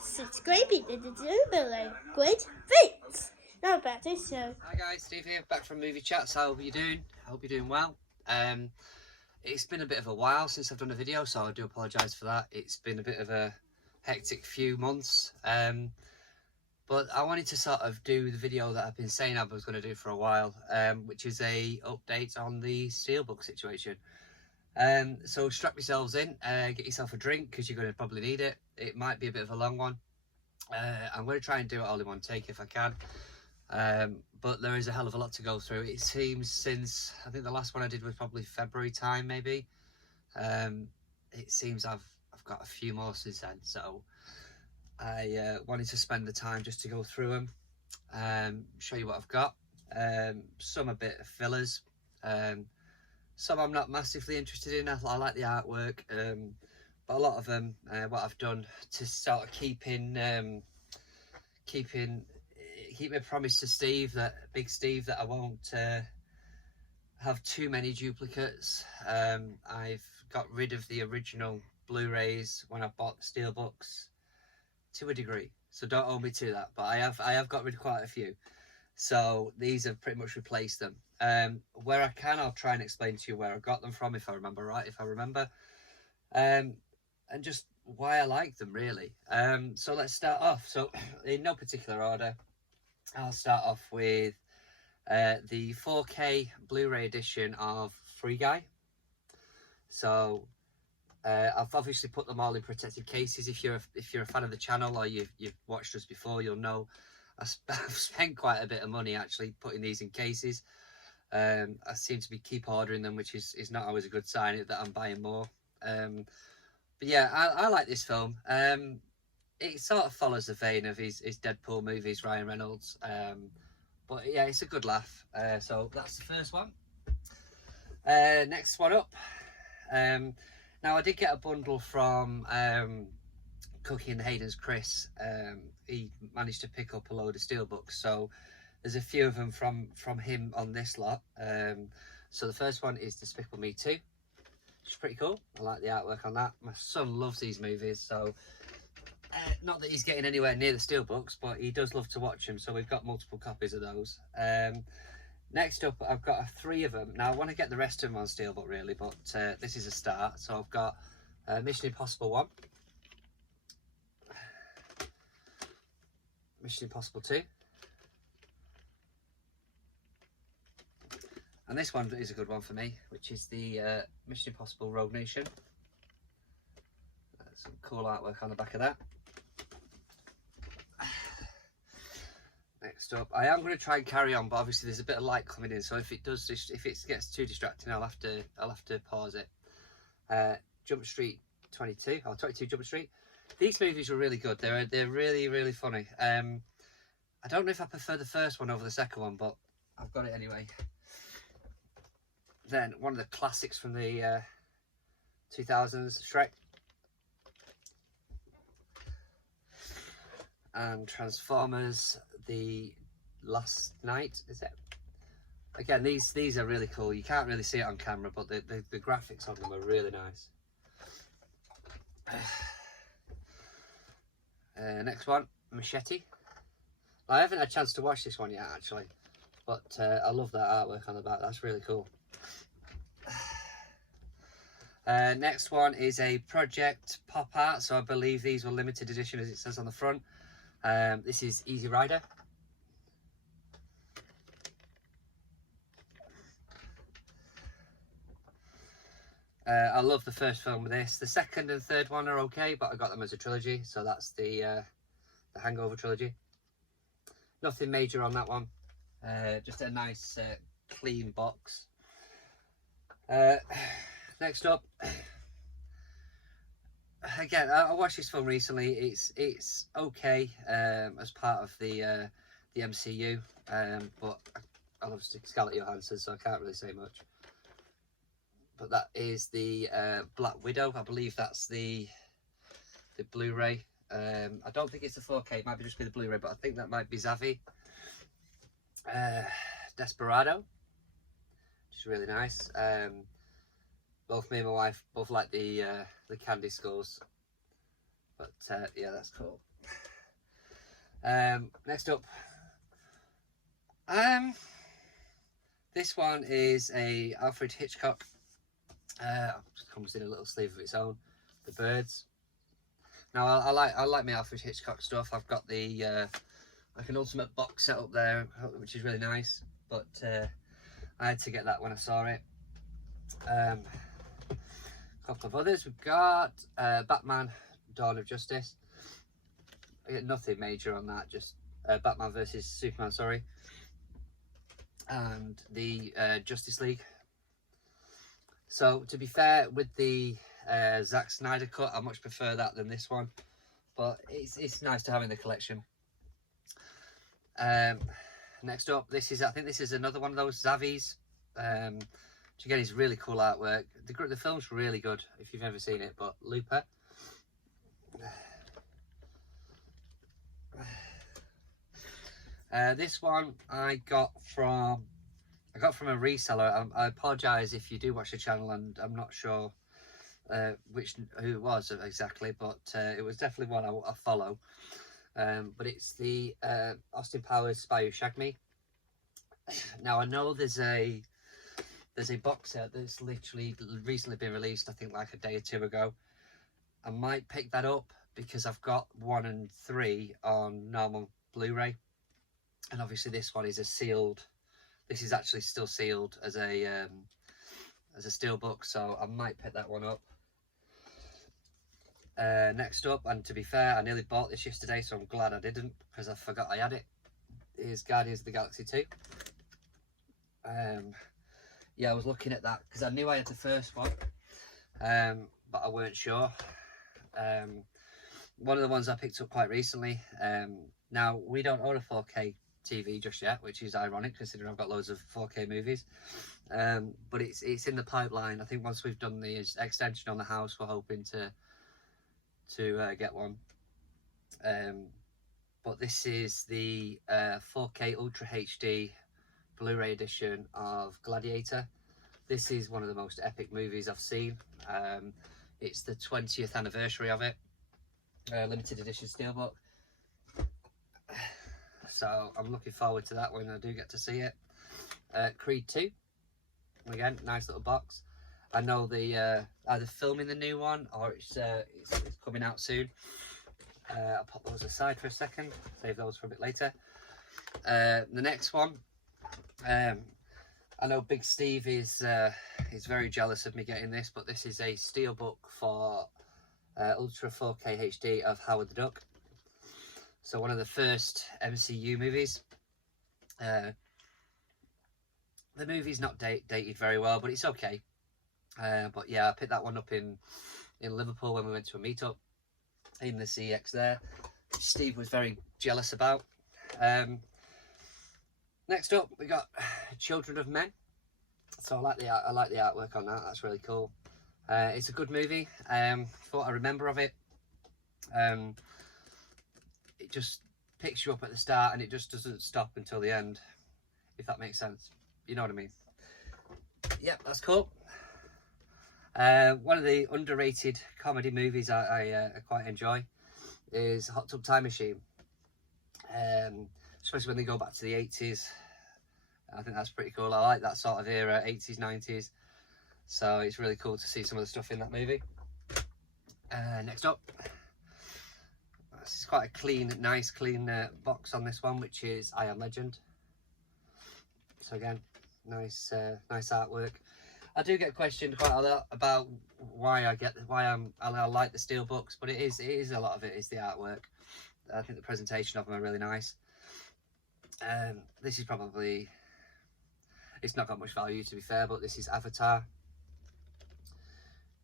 subscribe to the channel below. Great things. Now about this show. Hi guys, Steve here, back from Movie Chats. How are you doing? I hope you're doing well. It's been a bit of a while since I've done a video, so I do apologise for that. It's been a bit of a hectic few months. But I wanted to sort of do the video that I've been saying I was going to do for a while, which is a update on the Steelbook situation. So strap yourselves in, get yourself a drink because you're going to probably need it. It might be a bit of a long one. I'm going to try and do it all in one take if I can. But there is a hell of a lot to go through. It seems since, I think the last one I did was probably February time maybe. It seems I've got a few more since then, so I wanted to spend the time just to go through them, show you what I've got. Some a bit of fillers, some I'm not massively interested in. I like the artwork, but a lot of them, what I've done to sort of keep my promise to Steve, Big Steve, that I won't have too many duplicates. I've got rid of the original Blu-rays when I bought the Steelbooks to a degree, so don't hold me to that, but I have got rid of quite a few, so these have pretty much replaced them. Where I can, I'll try and explain to you where I got them from, if I remember, and just why I like them really. So let's start off. So in no particular order, I'll start off with the 4K Blu-ray edition of Free Guy. So I've obviously put them all in protected cases. If you're a fan of the channel or you've watched us before, you'll know I've spent quite a bit of money actually putting these in cases. I seem to keep ordering them, which is not always a good sign that I'm buying more. But yeah, I like this film. It sort of follows the vein of his Deadpool movies, Ryan Reynolds. But yeah, it's a good laugh. So that's the first one. Next one up. Now I did get a bundle from Cookie and Hayden's Chris. He managed to pick up a load of Steelbooks, so there's a few of them from him on this lot. So the first one is Despicable Me 2, which is pretty cool. I like the artwork on that. My son loves these movies, so not that he's getting anywhere near the Steelbooks, but he does love to watch them, so we've got multiple copies of those. Next up, I've got 3 of them. Now I want to get the rest of them on Steelbook really, but this is a start. So I've got Mission Impossible 1, Mission Impossible 2, and this one is a good one for me, which is the Mission Impossible Rogue Nation. Some cool artwork on the back of that. Next up, I am going to try and carry on, but obviously there's a bit of light coming in, so if it gets too distracting, I'll have to pause it. Jump Street 22 or 22 Jump Street. These movies were really good. They're really funny. I don't know if I prefer the first one over the second one, but I've got it anyway. Then one of the classics from the 2000s, Shrek. And Transformers The Last Night, is it? Again, these are really cool. You can't really see it on camera, but the graphics on them are really nice. Next one, Machete. I haven't had a chance to watch this one yet actually, but I love that artwork on the back. That's really cool. Next one is a Project Pop Art, so I believe these were limited edition as it says on the front. This is Easy Rider. I love the first film with this. The second and third one are okay, but I got them as a trilogy, so that's the Hangover trilogy. Nothing major on that one. Just a nice clean box. Next up, again, I watched this film recently. It's okay as part of the MCU, but I love Scarlett Johansson, so I can't really say much. But that is the Black Widow. I believe that's the Blu-ray. I don't think it's the 4K. It might just be the Blu-ray, but I think that might be Zavi. Desperado, which is really nice. Both me and my wife both like the candy skulls, but yeah, that's cool. Next up, this one is a Alfred Hitchcock. Comes in a little sleeve of its own. The Birds. Now I like my Alfred Hitchcock stuff. I've got the like an ultimate box set up there, which is really nice. But I had to get that when I saw it. A couple of others. We've got Batman: Dawn of Justice. Nothing major on that. Just Batman versus Superman. Sorry. And the Justice League. So to be fair, with the Zack Snyder cut, I much prefer that than this one, but it's nice to have in the collection. Next up, I think this is another one of those Zavis, which again is really cool artwork. The film's really good if you've ever seen it. But Looper. This one I got from a reseller. I apologise if you do watch the channel and I'm not sure who it was exactly, but it was definitely one I follow. But it's the Austin Powers Spy Who Shagged Me. Now I know there's a box set that's literally recently been released, I think like a day or two ago. I might pick that up because I've got 1 and 3 on normal Blu-ray, and obviously this one is a sealed. This is actually still sealed as a steelbook, so I might pick that one up. Next up, and to be fair, I nearly bought this yesterday, so I'm glad I didn't because I forgot I had it. Is Guardians of the Galaxy 2. Yeah, I was looking at that because I knew I had the first one, but I weren't sure. One of the ones I picked up quite recently. Now we don't own a 4K TV just yet, which is ironic considering I've got loads of 4K movies, but it's in the pipeline. I think once we've done the extension on the house, we're hoping to get one. But this is the 4K Ultra HD Blu-ray edition of Gladiator. This is one of the most epic movies I've seen. It's the 20th anniversary of it, limited edition steelbook. So I'm looking forward to that when I do get to see it. Creed 2, again, nice little box. I know the either filming the new one or it's coming out soon. I'll pop those aside for a second, save those for a bit later. The next one, I know Big Steve is very jealous of me getting this, but this is a steelbook for Ultra 4K HD of Howard the Duck. So one of the first MCU movies. The movie's not dated very well, but it's okay. But yeah, I picked that one up in Liverpool when we went to a meetup in the CX there, which Steve was very jealous about. Next up, we got Children of Men. So I like the artwork on that. That's really cool. It's a good movie. For what I remember of it, it just picks you up at the start and it just doesn't stop until the end, if that makes sense. You know what I mean? Yep, that's cool. One of the underrated comedy movies I quite enjoy is Hot Tub Time Machine. Especially when they go back to the 80s. I think that's pretty cool. I like that sort of era, 80s, 90s. So it's really cool to see some of the stuff in that movie. Next up, this is quite a nice clean box on this one, which is I Am Legend. So again, nice artwork. I do get questioned quite a lot about why I like the steel books, but it is a lot of it is the artwork. I think the presentation of them are really nice. This is probably, it's not got much value to be fair, but this is Avatar.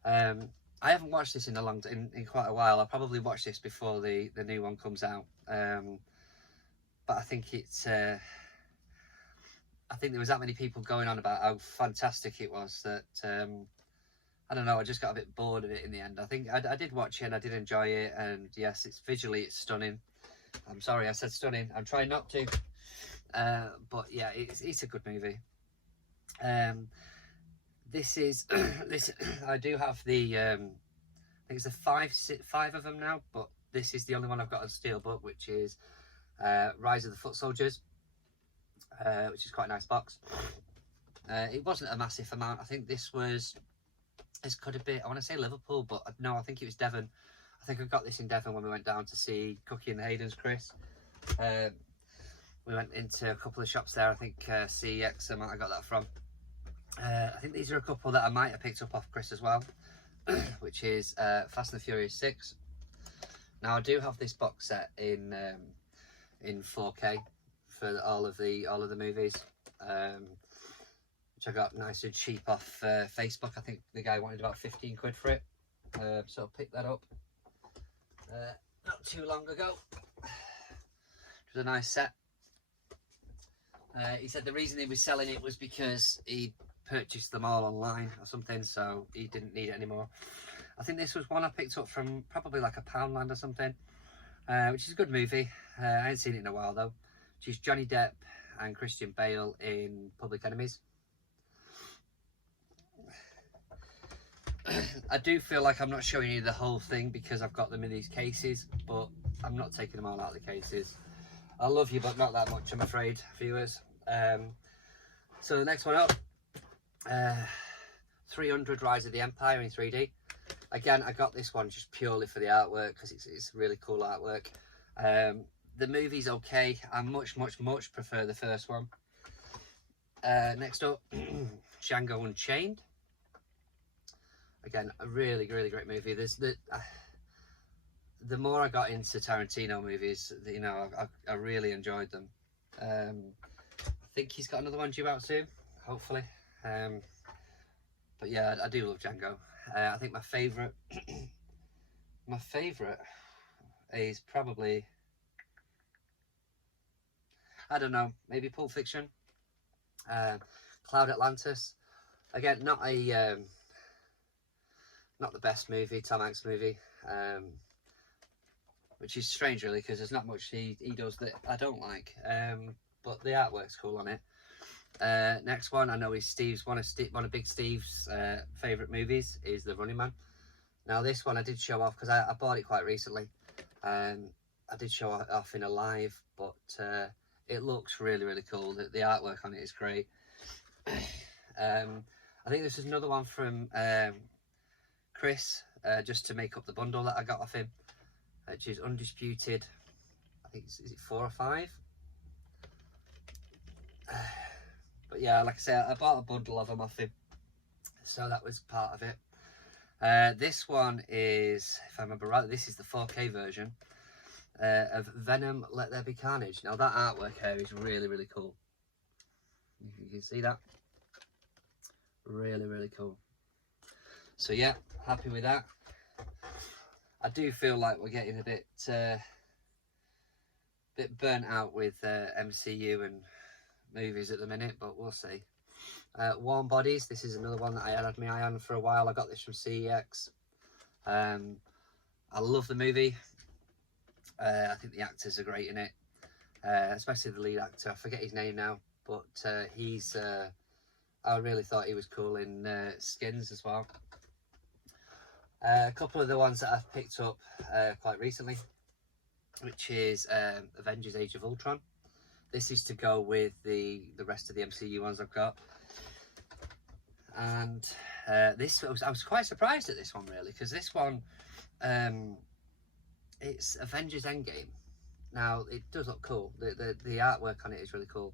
I haven't watched this in quite a while. I'll probably watch this before the new one comes out. But I think it's I think there was that many people going on about how fantastic it was that I don't know, I just got a bit bored of it in the end. I think I did watch it and I did enjoy it, and yes, it's stunning. I'm sorry I said stunning, I'm trying not to, but yeah, it's a good movie. This is this I do have the I think it's a five of them now, but this is the only one I've got on steelbook, which is Rise of the Foot Soldiers, which is quite a nice box. It wasn't a massive amount. I think this could have been, I want to say Liverpool, but no, I think it was Devon. I think I got this in Devon when we went down to see Cookie and the Haydens, Chris. We went into a couple of shops there. I think CEX, I might have got that from. I think these are a couple that I might have picked up off Chris as well, which is Fast and the Furious 6. Now I do have this box set in 4K for all of the movies, which I got nice and cheap off Facebook. I think the guy wanted about 15 quid for it, so I picked that up not too long ago. It was a nice set. He said the reason he was selling it was because he purchased them all online or something, so he didn't need it anymore. I think this was one I picked up from probably like a Poundland or something, which is a good movie. I haven't seen it in a while though. Which is Johnny Depp and Christian Bale in Public Enemies. I do feel like I'm not showing you the whole thing because I've got them in these cases, but I'm not taking them all out of the cases. I love you, but not that much, I'm afraid, viewers. So the next one up, 300 Rise of the Empire in 3D. Again, I got this one just purely for the artwork because it's really cool artwork. The movie's okay. I much prefer the first one. Next up, Django Unchained. Again, a really great movie. The more I got into Tarantino movies, you know, I really enjoyed them. I think he's got another one due out soon, hopefully. But yeah, I do love Django. I think my favourite is probably, I don't know, maybe Pulp Fiction, Cloud Atlantis. Again, not the best movie, Tom Hanks movie, which is strange really because there's not much he does that I don't like, but the artwork's cool on it. Next one, I know is one of Big Steve's favourite movies is The Running Man. Now this one I did show off because I bought it quite recently. I did show it off in a live, but it looks really cool. The artwork on it is great. I think this is another one from Chris, just to make up the bundle that I got off him, which is Undisputed. I think is it 4 or 5? But yeah, like I say, I bought a bundle of them off him, so that was part of it. This one is, if I remember right, this is the 4K version of Venom Let There Be Carnage. Now that artwork here is really cool. You can see that. Really cool. So yeah, happy with that. I do feel like we're getting a bit burnt out with MCU and movies at the minute, but we'll see. Warm Bodies, this is another one that I had my eye on for a while. I got this from CEX. I love the movie. I think the actors are great in it, especially the lead actor. I forget his name now, but he's I really thought he was cool in Skins as well. A couple of the ones that I've picked up quite recently, which is Avengers Age of Ultron. This is to go with the rest of the MCU ones I've got. And I was quite surprised at this one really, because this one, it's Avengers Endgame. Now it does look cool. The artwork on it is really cool,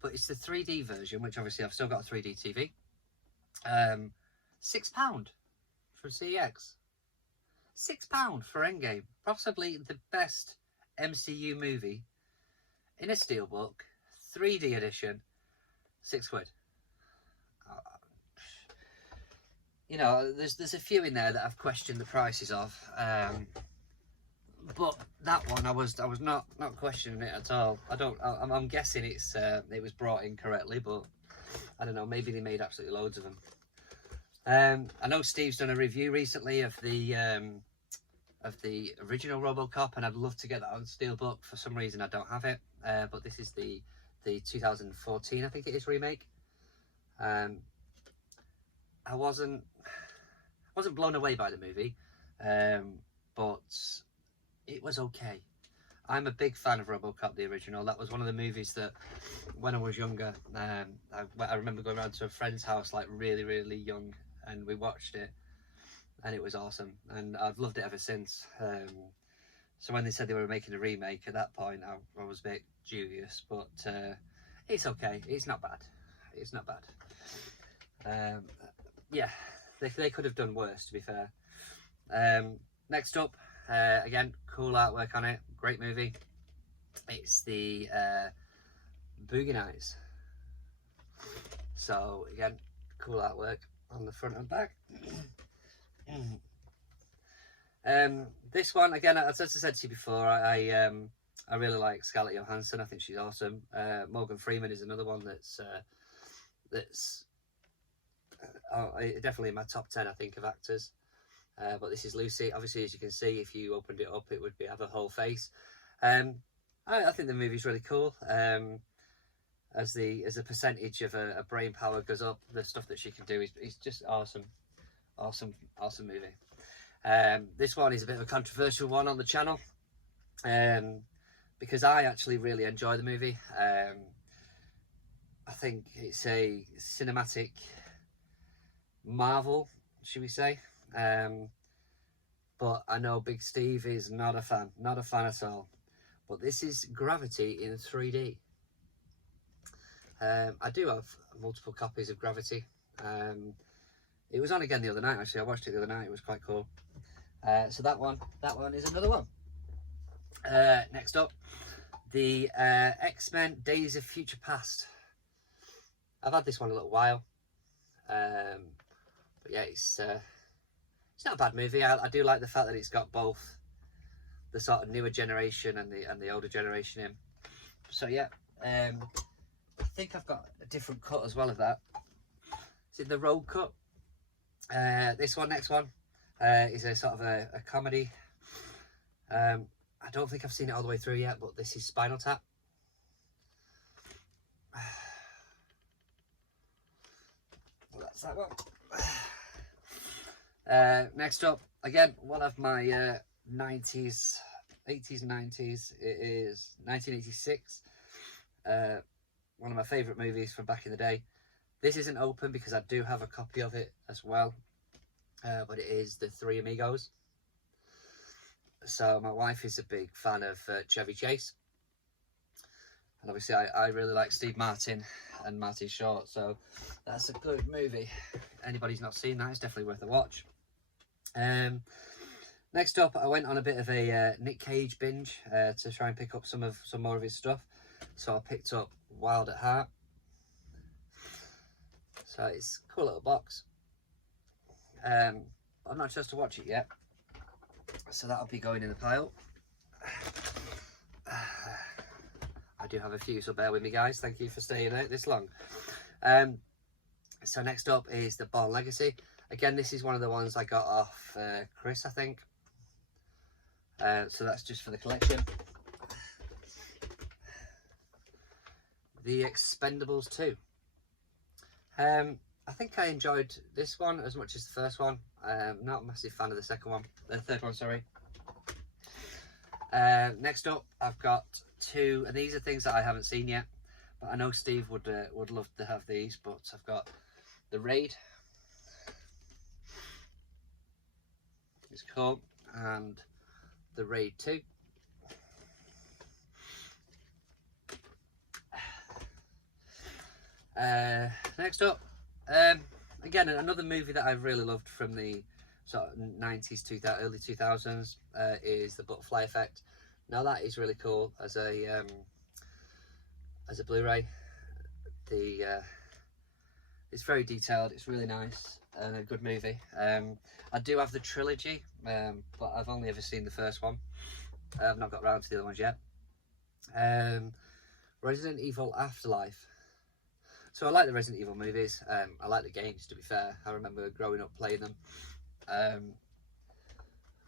but it's the 3D version, which obviously I've still got a 3D TV. £6 from CEX. £6 for Endgame. Possibly the best MCU movie in a steelbook, 3D edition, £6. You know, there's a few in there that I've questioned the prices of, but that one I was not questioning it at all. I'm guessing it was brought in correctly, but I don't know. Maybe they made absolutely loads of them. I know Steve's done a review recently of the original RoboCop, and I'd love to get that on steelbook. For some reason I don't have it, but this is the 2014, I think it is, remake. I wasn't blown away by the movie, but it was okay. I'm a big fan of RoboCop, the original. That was one of the movies that, when I was younger, I remember going around to a friend's house, like really, really young, and we watched it, and it was awesome, and I've loved it ever since. So when they said they were making a remake, at that point, I was a bit dubious, but it's okay. It's not bad. It's not bad. Yeah, they could have done worse, to be fair. Next up, again, cool artwork on it. Great movie. It's the Boogie Nights. So again, cool artwork on the front and back. This one, again, as I said to you before, I really like Scarlett Johansson. I think she's awesome. Morgan Freeman is another one that's definitely in my top 10, I think, of actors. But this is Lucy. Obviously, as you can see, if you opened it up, it would have a whole face. I think the movie's really cool. As the percentage of a brain power goes up, the stuff that she can do is just awesome. Awesome movie. This one is a bit of a controversial one on the channel, because I actually really enjoy the movie. I think it's a cinematic marvel, should we say. But I know Big Steve is not a fan at all. But this is Gravity in 3D. I do have multiple copies of Gravity. It was on again the other night, actually. I watched it the other night. It was quite cool. So that one is another one. Next up, the X-Men Days of Future Past. I've had this one a little while. But yeah, it's not a bad movie. I do like the fact that it's got both the sort of newer generation and the older generation in. So yeah, I think I've got a different cut as well of that. Is it the road cut? This one, next one, is a sort of a comedy. I don't think I've seen it all the way through yet, but this is Spinal Tap. Well, that's that one. Next up, again, one of my 80s and 90s. It is 1986. One of my favourite movies from back in the day. This isn't open because I do have a copy of it as well. But it is The Three Amigos. So my wife is a big fan of Chevy Chase. And obviously I really like Steve Martin and Martin Short. So that's a good movie. Anybody's not seen that, it's definitely worth a watch. Next up, I went on a bit of a Nick Cage binge to try and pick up some more of his stuff. So I picked up Wild at Heart. So it's a cool little box. I'm not supposed to watch it yet, so that'll be going in the pile. I do have a few, so bear with me, guys. Thank you for staying out this long. So next up is the Bourne Legacy. Again, this is one of the ones I got off Chris, I think. So that's just for the collection. The Expendables 2. I think I enjoyed this one as much as the first one. Not a massive fan of the second one. The third one, sorry. Next up, I've got two, and these are things that I haven't seen yet, but I know Steve would love to have these. But I've got the Raid. It's cool, and the Raid 2. Next up, again, another movie that I've really loved from the sort of 90s, early 2000s is The Butterfly Effect. Now that is really cool as a Blu-ray. It's very detailed, it's really nice and a good movie. I do have the trilogy, but I've only ever seen the first one. I've not got around to the other ones yet. Resident Evil Afterlife. So I like the Resident Evil movies. I like the games, to be fair. I remember growing up playing them.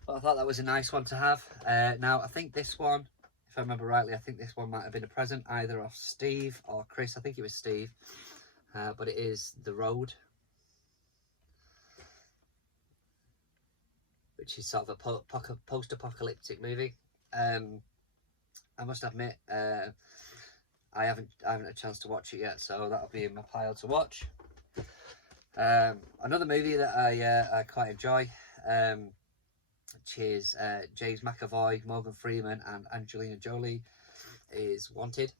But I thought that was a nice one to have. Now, I think this one, if I remember rightly, I think this one might have been a present either off Steve or Chris. I think it was Steve. But it is The Road, which is sort of a post-apocalyptic movie. I must admit, I haven't had a chance to watch it yet, so that'll be in my pile to watch. Another movie that I quite enjoy, which is James McAvoy, Morgan Freeman, and Angelina Jolie, is Wanted.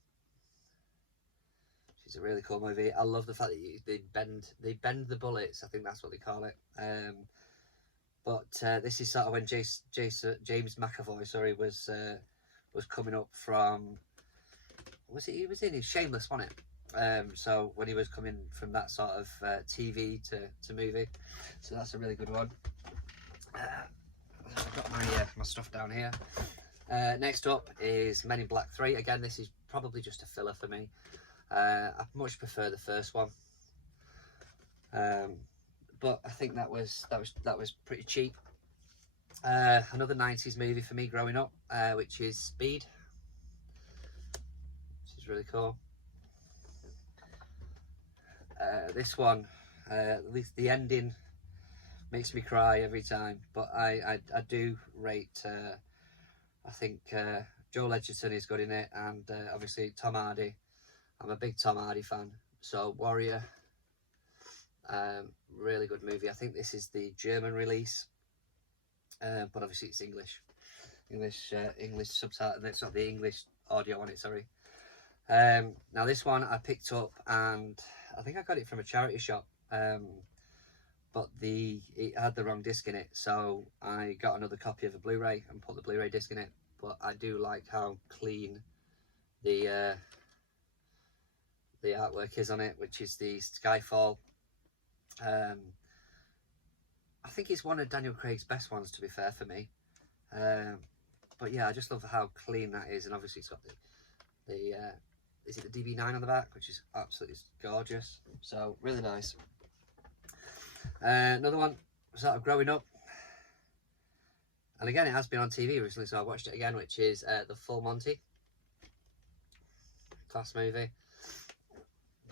It's a really cool movie. I love the fact that they bend the bullets. I think that's what they call it. But this is sort of when James McAvoy, sorry, was coming up from, he was in Shameless, wasn't it? So when he was coming from that sort of TV to movie, so that's a really good one. I've got my stuff down here. Next up is Men in Black 3. Again, this is probably just a filler for me. I much prefer the first one, but I think that was pretty cheap. Another 90s movie for me growing up, which is Speed, which is really cool. This one, at least the ending makes me cry every time, but I do rate, I think Joel Edgerton is good in it, and obviously Tom Hardy. I'm a big Tom Hardy fan. So Warrior, really good movie. I think this is the German release, but obviously it's English subtitle. It's not the English audio on it, sorry. Now this one I picked up, and I think I got it from a charity shop, but it had the wrong disc in it, so I got another copy of a Blu-ray and put the Blu-ray disc in it. But I do like how clean the artwork is on it, which is the Skyfall. I think it's one of Daniel Craig's best ones, to be fair, for me. But yeah, I just love how clean that is, and obviously it's got the is it the DB9 on the back, which is absolutely gorgeous. So really nice. Another one, sort of growing up, and again it has been on TV recently, so I watched it again, which is The Full Monty. Class movie.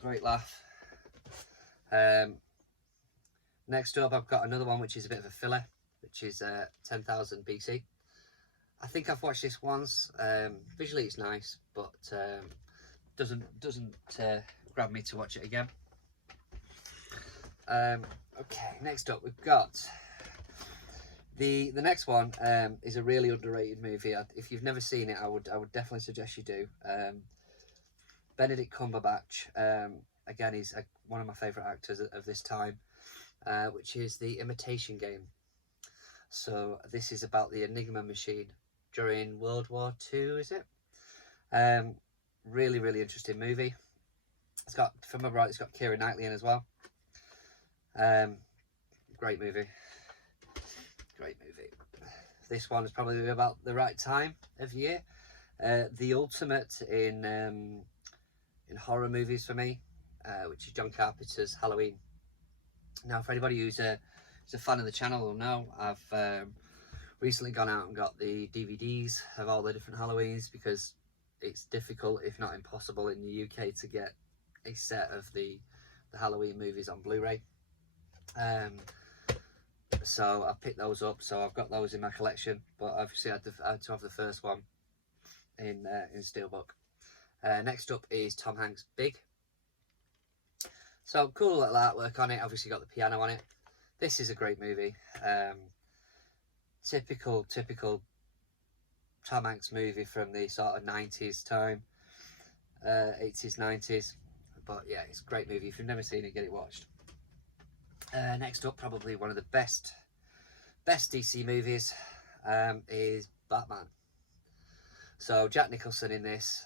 Great laugh. Next up, I've got another one which is a bit of a filler, which is 10,000 BC. I think I've watched this once. Visually, it's nice, but doesn't grab me to watch it again. Okay, next up, we've got the next one. Is a really underrated movie. If you've never seen it, I would definitely suggest you do. Benedict Cumberbatch, again, he's one of my favourite actors of this time, which is The Imitation Game. So this is about the Enigma machine during World War II, is it? Really, really interesting movie. It's got, from my right, it's got Keira Knightley in as well. Great movie. Great movie. This one is probably about the right time of year. The ultimate in horror movies for me, which is John Carpenter's Halloween. Now, for anybody who's a fan of the channel will know, I've recently gone out and got the DVDs of all the different Halloweens, because it's difficult, if not impossible, in the UK to get a set of the Halloween movies on Blu-ray. So I picked those up, so I've got those in my collection, but obviously I had to have the first one in Steelbook. Next up is Tom Hanks' Big. So cool little artwork on it, obviously got the piano on it. This is a great movie. Typical Tom Hanks movie from the sort of 90s time, 80s, 90s. But yeah, it's a great movie. If you've never seen it, get it watched. Next up, probably one of the best DC movies, is Batman. So Jack Nicholson in this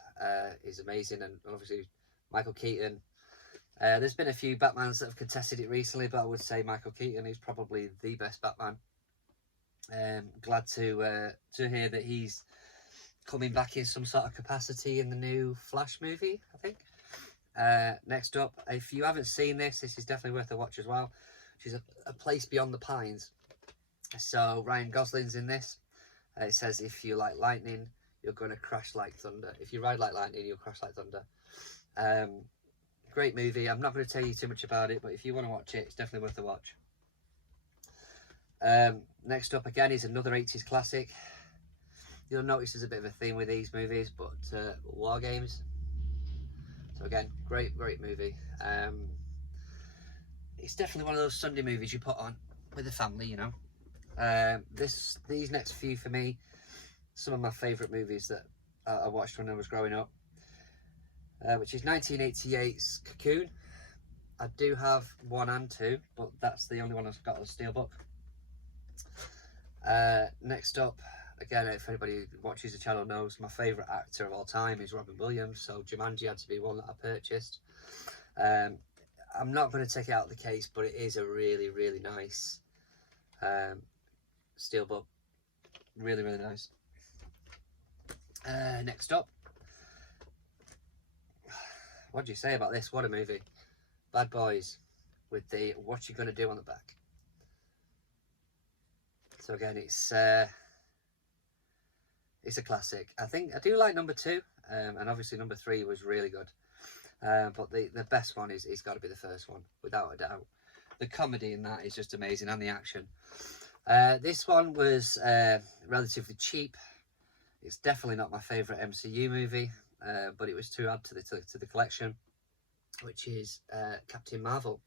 is amazing, and obviously Michael Keaton. There's been a few Batmans that have contested it recently, but I would say Michael Keaton is probably the best Batman. Glad to hear that he's coming back in some sort of capacity in the new Flash movie, I think. Next up, if you haven't seen this is definitely worth a watch as well, which is a Place Beyond the Pines. So Ryan Gosling's in this. It says, if you like lightning, you're going to crash like thunder. If you ride like lightning, you'll crash like thunder. Great movie. I'm not going to tell you too much about it, but if you want to watch it, it's definitely worth a watch. Next up again is another 80s classic, You'll notice there's a bit of a theme with these movies, but war games. So again, great movie. It's definitely one of those Sunday movies you put on with the family, you know. These next few for me, some of my favourite movies that I watched when I was growing up, which is 1988's Cocoon. I do have 1 and 2, but that's the only one I've got on Steelbook. Next up, again, if anybody watches the channel knows, my favourite actor of all time is Robin Williams, so Jumanji had to be one that I purchased. I'm not going to take it out of the case, but it is a really nice Steelbook. Really nice. Next up, what do you say about this? What a movie. Bad Boys, with the What You Gonna Do on the back. So again, it's a classic. I think I do like number 2, and obviously number 3 was really good. But the best one is got to be the first one, without a doubt. The comedy in that is just amazing, and the action. This one was relatively cheap. It's definitely not my favourite MCU movie, but it was to add to the collection, which is Captain Marvel.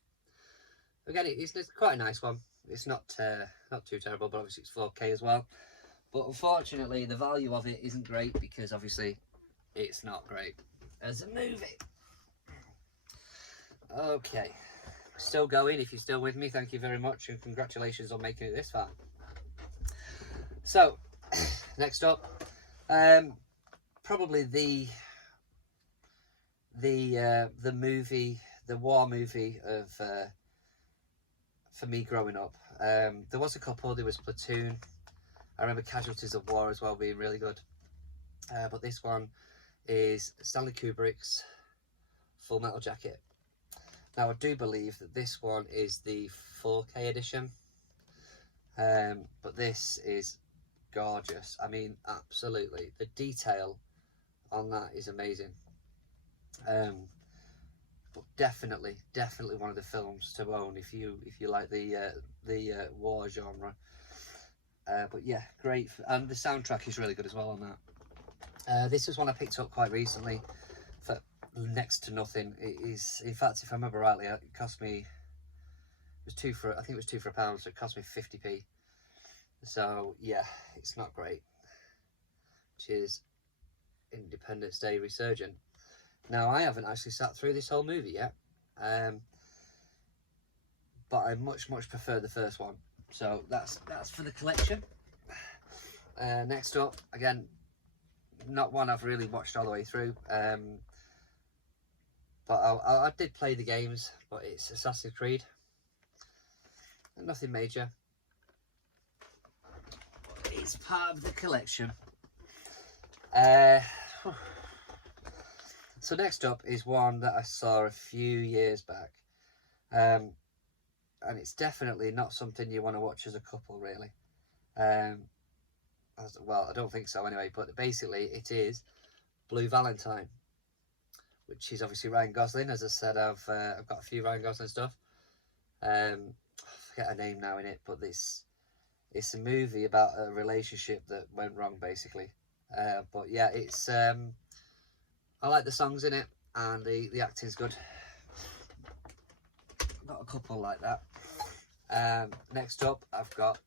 Again, it's quite a nice one. It's not too terrible, but obviously it's 4K as well. But unfortunately, the value of it isn't great, because obviously it's not great as a movie. Okay, still going. If you're still with me, thank you very much, and congratulations on making it this far. So, next up, probably the movie, the war movie of for me growing up. There was a couple. There was Platoon. I remember Casualties of War as well being really good. But this one is Stanley Kubrick's Full Metal Jacket. Now, I do believe that this one is the 4K edition, but this is gorgeous. I mean, absolutely. The detail on that is amazing. But definitely one of the films to own if you like the war genre. But yeah, great, and the soundtrack is really good as well on that. This was one I picked up quite recently for next to nothing. It is, in fact, if I remember rightly, it cost me, I think it was £2 for £1, so it cost me 50p. So yeah, it's not great, which is Independence Day Resurgent. Now, I haven't actually sat through this whole movie yet, but I much prefer the first one. So that's for the collection. Next up, again, not one I've really watched all the way through, but I did play the games, but it's Assassin's Creed. Nothing major. It's part of the collection. So next up is one that I saw a few years back, and it's definitely not something you want to watch as a couple, really. Well, I don't think so anyway, but basically it is Blue Valentine, which is obviously Ryan Gosling. As I said, I've got a few Ryan Gosling stuff. I forget her name now in it, but it's a movie about a relationship that went wrong, basically. But yeah, it's I like the songs in it, and the acting's good. Got a couple like that. Next up, I've got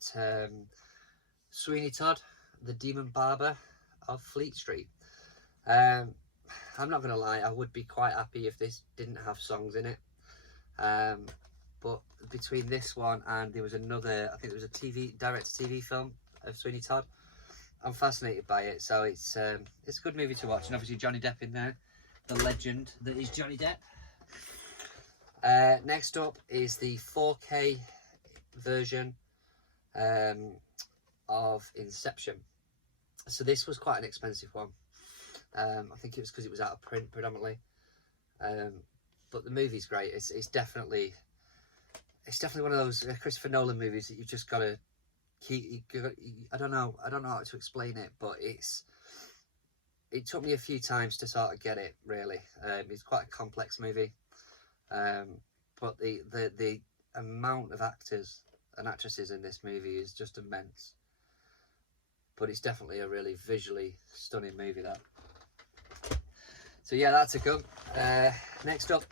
Sweeney Todd, the Demon Barber of Fleet Street. I'm not going to lie, I would be quite happy if this didn't have songs in it. But between this one and there was another, I think there was a direct-to-TV film of Sweeney Todd, I'm fascinated by it. So it's a good movie to watch, and obviously Johnny Depp in there, the legend that is Johnny Depp. Next up is the 4K version of Inception. So this was quite an expensive one. I think it was because it was out of print predominantly. But the movie's great. It's definitely one of those Christopher Nolan movies that you've just got to keep. I don't know how to explain it, but it took me a few times to sort of get it. Really, it's quite a complex movie. But the amount of actors and actresses in this movie is just immense. but it's definitely a really visually stunning movie, that. So yeah, that's a come. Next up,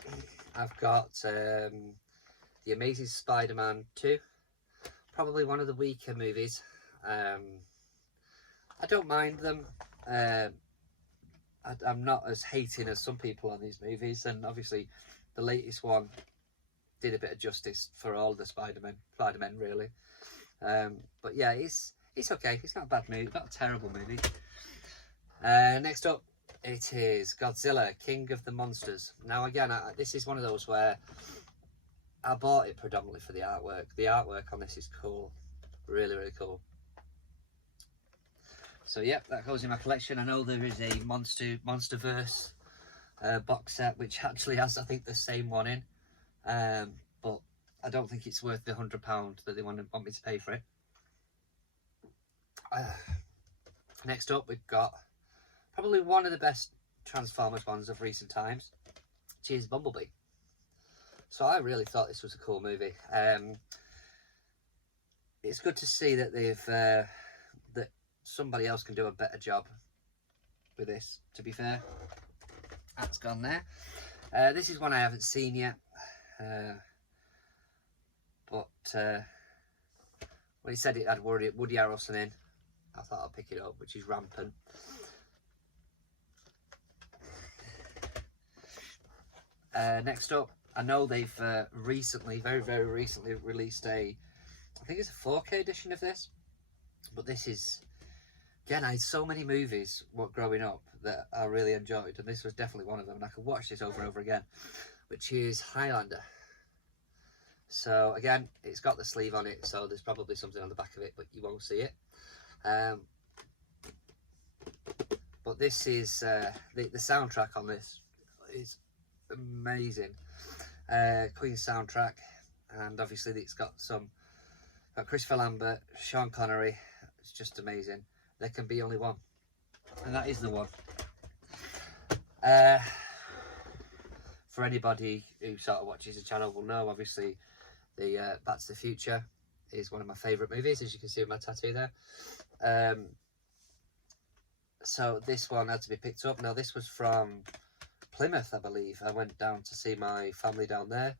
I've got The Amazing Spiderman 2. Probably one of the weaker movies. I don't mind them. I'm not as hating as some people on these movies, and obviously the latest one did a bit of justice for all the Spider-Men really. But yeah, it's okay. It's not a bad movie, not a terrible movie. Next up, it is Godzilla, King of the Monsters. Now again, this is one of those where I bought it predominantly for the artwork. The artwork on this is cool, really cool. So yep, that goes in my collection. I know there is a MonsterVerse box set, which actually has, I think, the same one in, but I don't think it's worth the £100 that they want me to pay for it. Next up, we've got probably one of the best Transformers ones of recent times, which is Bumblebee. So I really thought this was a cool movie. It's good to see that they've that somebody else can do a better job with this, to be fair. That's gone there. This is one I haven't seen yet, but when he said it had Woody Harrelson in, I thought I'd pick it up, which is Rampant. Next up, I know they've recently, very recently released I think it's a 4K edition of this, but this is, again, I had so many movies growing up that I really enjoyed, and this was definitely one of them, and I could watch this over and over again, which is Highlander. So again, it's got the sleeve on it, so there's probably something on the back of it, but you won't see it. But this is the soundtrack on this is amazing. Queen soundtrack, and obviously it's got Christopher Lambert, Sean Connery. It's just amazing. There can be only one, and that is the one. For anybody who sort of watches the channel will know, obviously, the Back to the Future is one of my favourite movies, as you can see with my tattoo there. So this one had to be picked up. Now this was from Plymouth, I believe. I went down to see my family down there,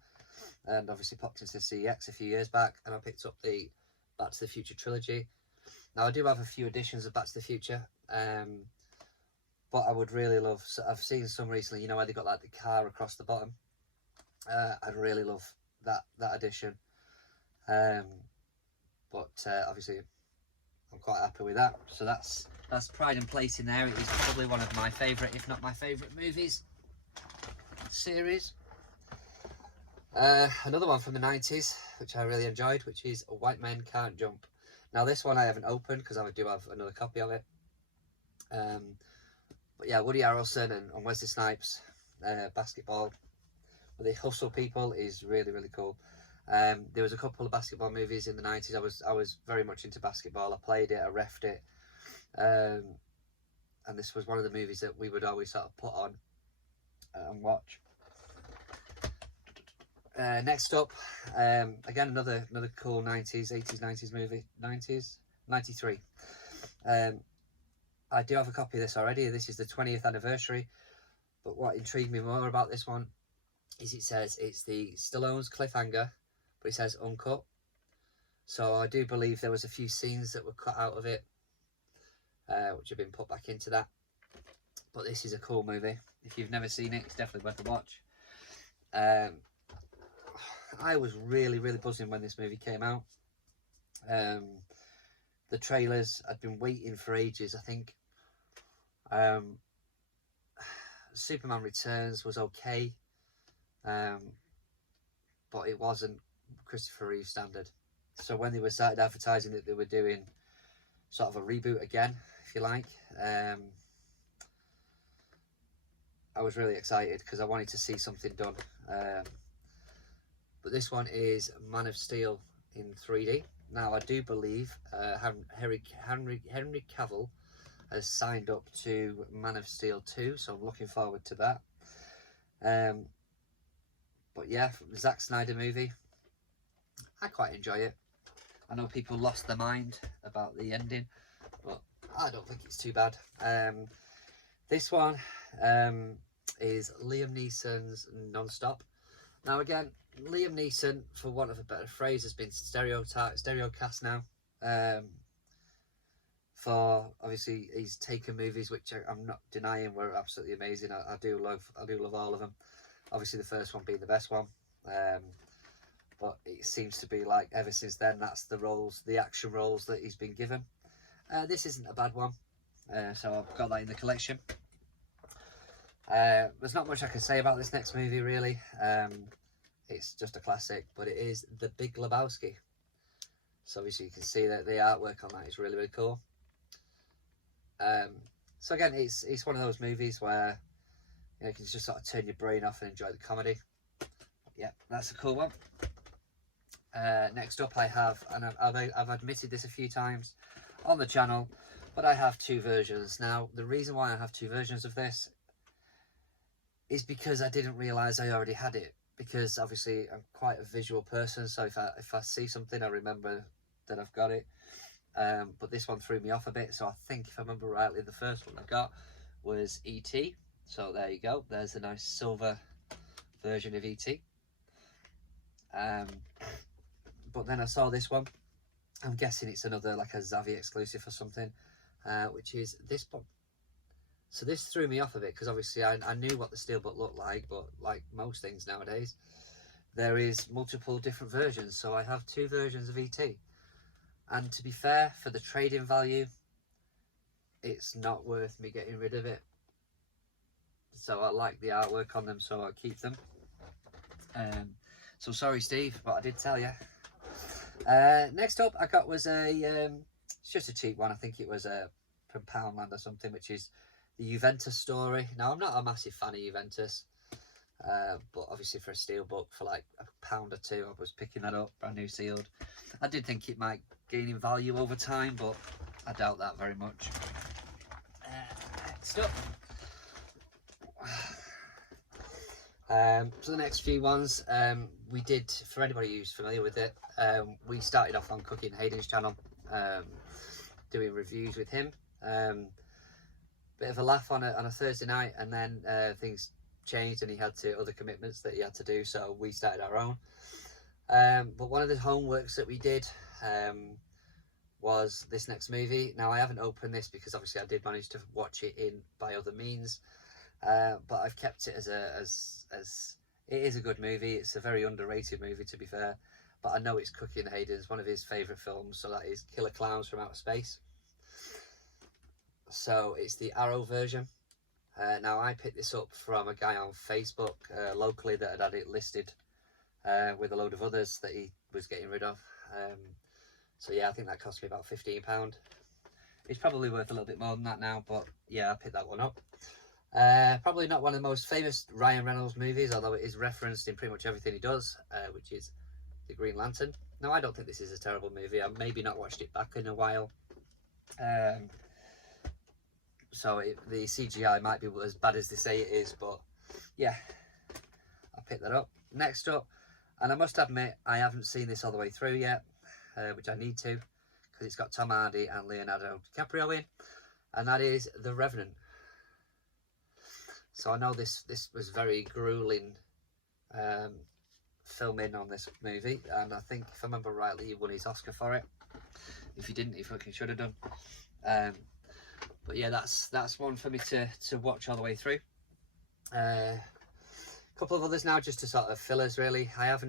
and obviously popped into CX a few years back, and I picked up the Back to the Future trilogy. Now I do have a few editions of Back to the Future, but I would really love, so I've seen some recently, you know, where they got like the car across the bottom. I'd really love that edition, but obviously I'm quite happy with that. So that's pride and place in there. It is probably one of my favourite, if not my favourite movies series. Another one from the 90s, which I really enjoyed, which is White Men Can't Jump. Now this one I haven't opened because I do have another copy of it. But yeah, Woody Harrelson and Wesley Snipes, basketball, where they hustle people, is really cool. There was a couple of basketball movies in the 90s. I was very much into basketball. I played it, I reffed it, and this was one of the movies that we would always sort of put on and watch. Next up, again another cool 80s movie. 93. I do have a copy of this already. This is the 20th anniversary, but what intrigued me more about this one is it says it's the Stallone's cliffhanger, but it says uncut. So I do believe there was a few scenes that were cut out of it, which have been put back into that. But this is a cool movie. If you've never seen it, it's definitely worth a watch. I was really buzzing when this movie came out. The trailers, I'd been waiting for ages. I think Superman Returns was okay, but it wasn't Christopher Reeve standard. So when they started advertising that they were doing sort of a reboot again, if you like, I was really excited because I wanted to see something done. But this one is Man of Steel in 3D. Now I do believe Henry Cavill has signed up to Man of Steel 2, so I'm looking forward to that. But yeah, Zack Snyder movie, I quite enjoy it. I know people lost their mind about the ending, but I don't think it's too bad. This one is Liam Neeson's Non-Stop. Now again, Liam Neeson, for want of a better phrase, has been stereocast now. For obviously he's taken movies which I'm not denying were absolutely amazing. I do love all of them. Obviously the first one being the best one. But it seems to be like ever since then that's the action roles that he's been given. This isn't a bad one, so I've got that in the collection. There's not much I can say about this next movie really. It's just a classic, but it is The Big Lebowski. So obviously you can see that the artwork on that is really, really cool. So again, it's one of those movies where you can just sort of turn your brain off and enjoy the comedy. Yeah, that's a cool one. Next up I have, and I've admitted this a few times on the channel, but I have two versions. Now, the reason why I have two versions of this is because I didn't realise I already had it. Because obviously I'm quite a visual person, so if I see something, I remember that I've got it. But this one threw me off a bit, so I think if I remember rightly, the first one I got was E.T. So there you go. There's a nice silver version of E.T. But then I saw this one. I'm guessing it's another like a Zavvi exclusive or something, which is this one. So this threw me off a bit because obviously I knew what the steelbook looked like, but like most things nowadays, there is multiple different versions. So I have two versions of E.T. And to be fair, for the trading value, it's not worth me getting rid of it. So I like the artwork on them, so I'll keep them. So sorry, Steve, but I did tell you. Next up I got was it's just a cheap one. I think it was from Poundland or something, which is the Juventus story. Now, I'm not a massive fan of Juventus, but obviously for a steelbook for like £1 or £2, I was picking that up, brand new sealed. I did think it might gain in value over time, but I doubt that very much. Next up. So the next few ones, we did, for anybody who's familiar with it, we started off on Cooking Hayden's channel, doing reviews with him. Bit of a laugh on a Thursday night, and then things changed and he had other commitments that he had to do, so we started our own. But one of the homeworks that we did was this next movie. Now, I haven't opened this because obviously I did manage to watch it by other means, but I've kept it as it is a good movie. It's a very underrated movie, to be fair, but I know it's Cooking Hayden's, one of his favourite films, so that is Killer Clowns from Outer Space. So it's the Arrow version. Now, I picked this up from a guy on Facebook locally that had it listed with a load of others that he was getting rid of. So yeah, I think that cost me about £15. It's probably worth a little bit more than that now, but yeah, I picked that one up. Probably not one of the most famous Ryan Reynolds movies, although it is referenced in pretty much everything he does, which is The Green Lantern. Now, I don't think this is a terrible movie. I've maybe not watched it back in a while. So the CGI might be as bad as they say it is, but yeah, I'll pick that up. Next up, and I must admit, I haven't seen this all the way through yet, which I need to, because it's got Tom Hardy and Leonardo DiCaprio in, and that is The Revenant. So I know this was very grueling filming on this movie, and I think, if I remember rightly, he won his Oscar for it. If he didn't, he fucking should have done. But yeah, that's one for me to watch all the way through. A couple of others now, just to sort of fillers really. I've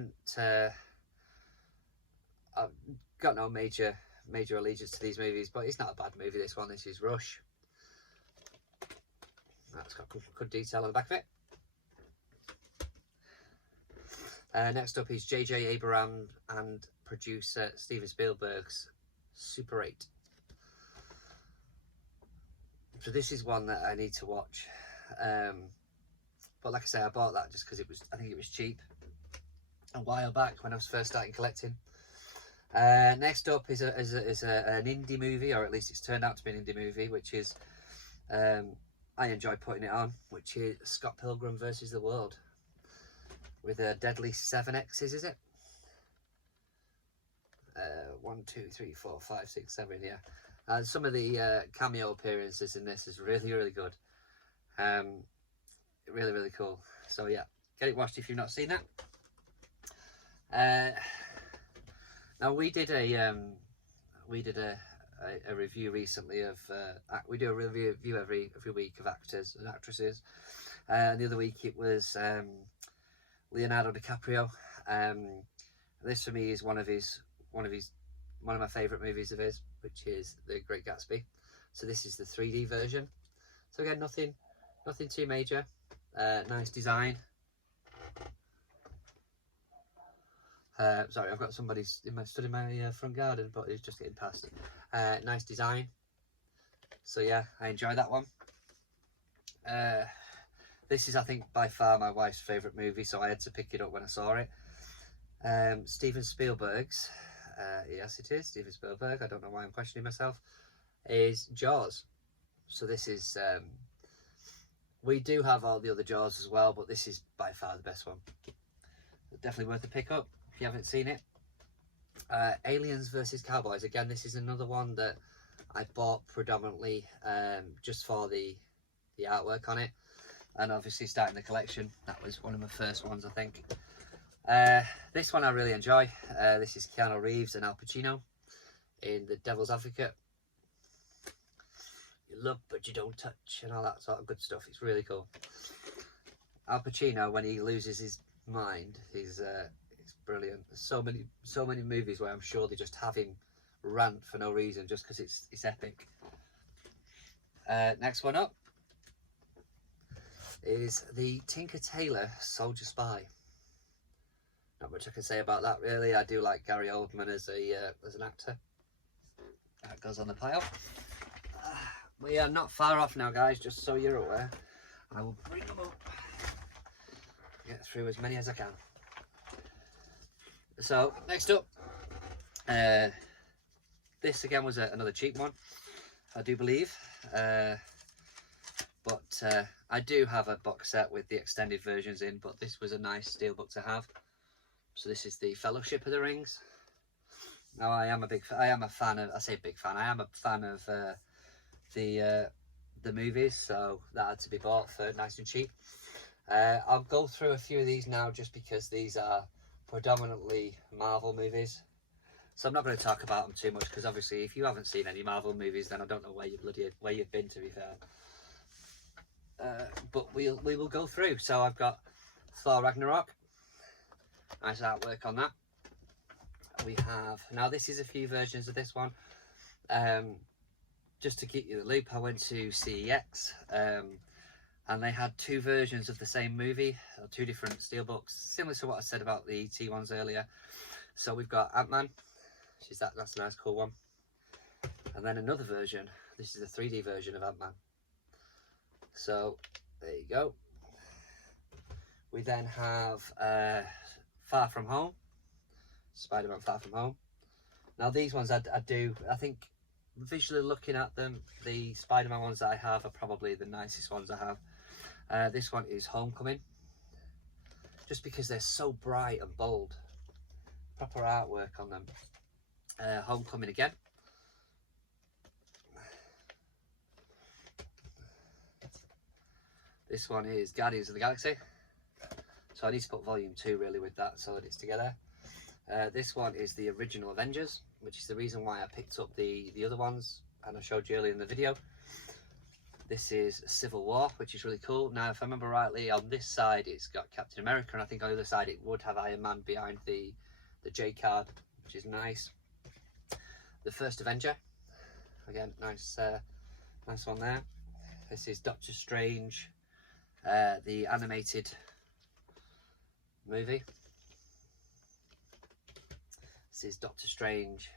got no major allegiance to these movies, but it's not a bad movie, this one. This is Rush. That's got good detail on the back of it. Next up is J.J. Abrams and producer Steven Spielberg's Super 8. So this is one that I need to watch. But like I say, I bought that just because I think it was cheap a while back when I was first starting collecting. Next up is an indie movie, or at least it's turned out to be an indie movie, which is I enjoy putting it on, which is Scott Pilgrim versus the World, with a deadly 7 X's, is it? 1, 2, 3, 4, 5, 6, 7, yeah. And some of the cameo appearances in this is really, really good. Really, really cool. So yeah, get it watched if you've not seen that. Now we did a review recently of we do a review every week of actors and actresses. And the other week it was Leonardo DiCaprio. This for me is one of my favourite movies of his, which is The Great Gatsby. So this is the 3D version. So again, nothing too major. Nice design. Sorry, I've got somebody stood in my front garden, but he's just getting past. Nice design. So yeah, I enjoy that one. This is, I think, by far my wife's favourite movie, so I had to pick it up when I saw it. Steven Spielberg's, yes it is, Steven Spielberg, I don't know why I'm questioning myself, is Jaws. So this is, we do have all the other Jaws as well, but this is by far the best one. Definitely worth a pick up if you haven't seen it. Aliens vs Cowboys, again this is another one that I bought predominantly just for the artwork on it, and obviously starting the collection. That was one of my first ones, I think. This one I really enjoy. This is Keanu Reeves and Al Pacino in The Devil's Advocate. You look but you don't touch and all that sort of good stuff. It's really cool. Al Pacino, when he loses his mind, it's brilliant. There's so many movies where I'm sure they just have him rant for no reason just because it's epic. Next one up is the Tinker Tailor Soldier Spy. Not much I can say about that really. I do like Gary Oldman as an actor. That goes on the pile. We are not far off now, guys, just so you're aware. I will bring them up. Get through as many as I can. So, next up. This again was another cheap one, I do believe. But I do have a box set with the extended versions in, but this was a nice steelbook to have. So this is the Fellowship of the Rings. Now I am a fan of, I say big fan, I am a fan of the movies, so that had to be bought for nice and cheap. I'll go through a few of these now just because these are predominantly Marvel movies. So I'm not going to talk about them too much because obviously if you haven't seen any Marvel movies then I don't know where you've been, to be fair. But we will go through. So I've got Thor Ragnarok. Nice artwork on that. We have, now this is a few versions of this one. Just to keep you in the loop, I went to CEX and they had two versions of the same movie, or two different steelbooks, similar to what I said about the ET ones earlier. So we've got Ant-Man, that's a nice cool one. And then another version, this is a 3D version of Ant-Man. So there you go. We then have Far From Home, Spider-Man Far From Home. Now these ones I think visually looking at them, the Spider-Man ones that I have are probably the nicest ones I have. This one is Homecoming, just because they're so bright and bold. Proper artwork on them. Homecoming again. This one is Guardians of the Galaxy. So I need to put volume 2 really with that so that it's together. This one is the original Avengers, which is the reason why I picked up the other ones and I showed you earlier in the video. This is Civil War, which is really cool. Now if I remember rightly, on this side it's got Captain America, and I think on the other side it would have Iron Man behind the J card, which is nice. The First Avenger, again nice one there. This is Doctor Strange, the animated movie. This is Doctor Strange,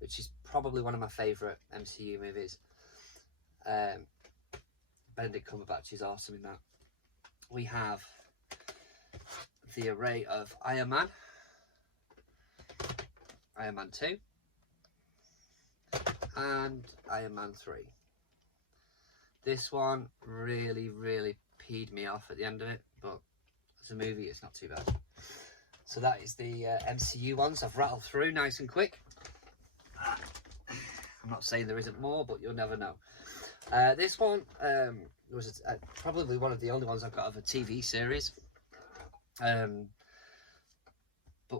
which is probably one of my favourite MCU movies. Benedict Cumberbatch is awesome in that. We have the array of Iron Man, Iron Man 2, and Iron Man 3. This one really peed me off at the end of it, but as a movie it's not too bad. So that is the MCU ones I've rattled through nice and quick. I'm not saying there isn't more, but you'll never know. This one was probably one of the only ones I've got of a TV series. But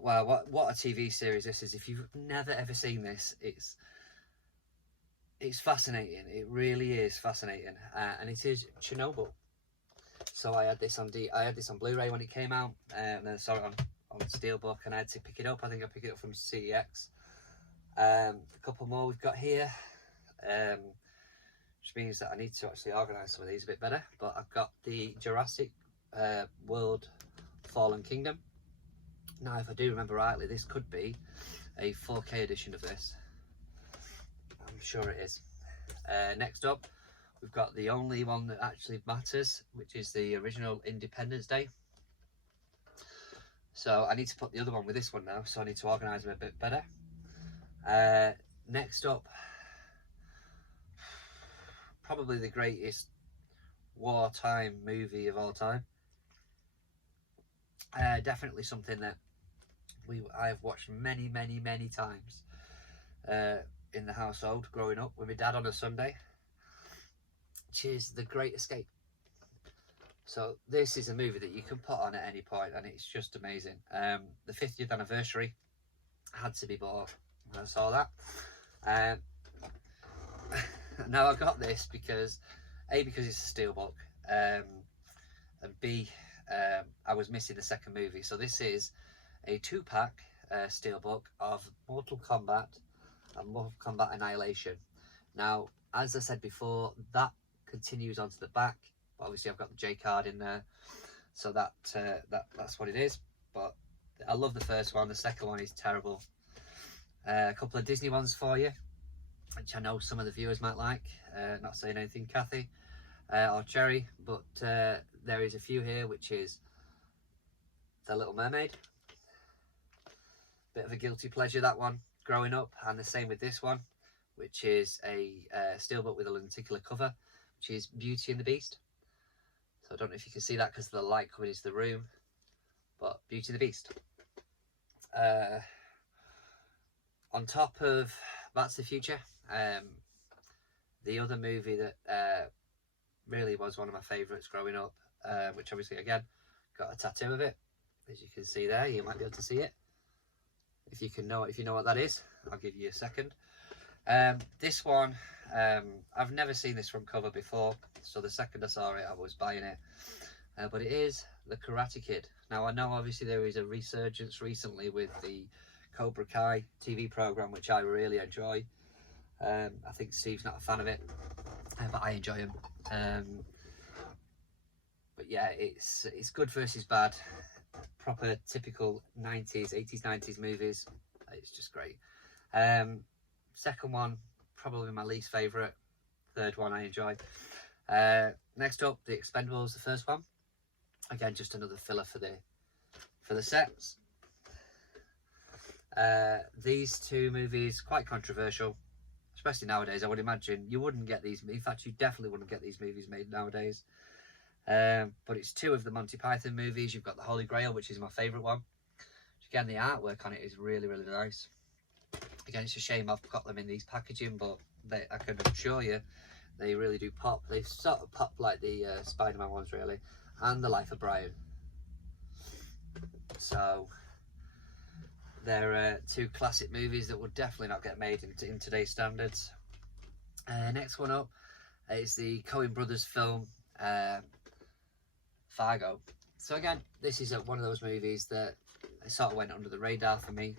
wow, what a TV series this is. If you've never ever seen this, it's fascinating. It really is fascinating. And it is Chernobyl. So I had this on Blu-ray when it came out, and then I saw it on Steelbook, and I had to pick it up. I think I picked it up from CEX. A couple more we've got here, which means that I need to actually organise some of these a bit better. But I've got the Jurassic World Fallen Kingdom. Now, if I do remember rightly, this could be a 4K edition of this. I'm sure it is. Next up, we've got the only one that actually matters, which is the original Independence Day. So I need to put the other one with this one now, so I need to organise them a bit better. Next up, probably the greatest wartime movie of all time. Definitely something that I have watched many times in the household growing up with my dad on a Sunday, which is The Great Escape. So this is a movie that you can put on at any point, and it's just amazing. The 50th anniversary had to be bought when I saw that. Now I got this because because it's a steelbook, and B, I was missing the second movie. So this is a 2-pack steelbook of Mortal Kombat and Mortal Kombat Annihilation. Now, as I said before, that continues onto the back. Obviously, I've got the J card in there, so that's what it is. But I love the first one. The second one is terrible. A couple of Disney ones for you, which I know some of the viewers might like. Not saying anything, Kathy or Cherry, but there is a few here, which is The Little Mermaid. Bit of a guilty pleasure, that one, growing up. And the same with this one, which is a steelbook with a lenticular cover, which is Beauty and the Beast. So I don't know if you can see that because the light coming into the room, but Beauty and the Beast. On top of That's the Future, the other movie that really was one of my favourites growing up, which obviously again got a tattoo of it, as you can see there. You might be able to see it if you know what that is. I'll give you a second. This one, I've never seen this from cover before, so the second I saw it I was buying it. But it is The Karate Kid. Now I know obviously there is a resurgence recently with the Cobra Kai TV program, which I really enjoy. I think Steve's not a fan of it, but I enjoy him. But yeah, it's good versus bad. Proper typical 80s 90s movies. It's just great. Second one, probably my least favourite. Third one I enjoy. Next up, The Expendables, the first one. Again, just another filler for the sets. These two movies, quite controversial, especially nowadays. I would imagine you wouldn't get these. In fact, you definitely wouldn't get these movies made nowadays. But it's two of the Monty Python movies. You've got the Holy Grail, which is my favourite one. Again, the artwork on it is really nice. Again, it's a shame I've got them in these packaging, but I can assure you they really do pop. They sort of pop like the Spider-Man ones, really, and The Life of Brian. So they're two classic movies that would definitely not get made in today's standards. Next one up is the Coen brothers film Fargo. So again, this is one of those movies that sort of went under the radar for me.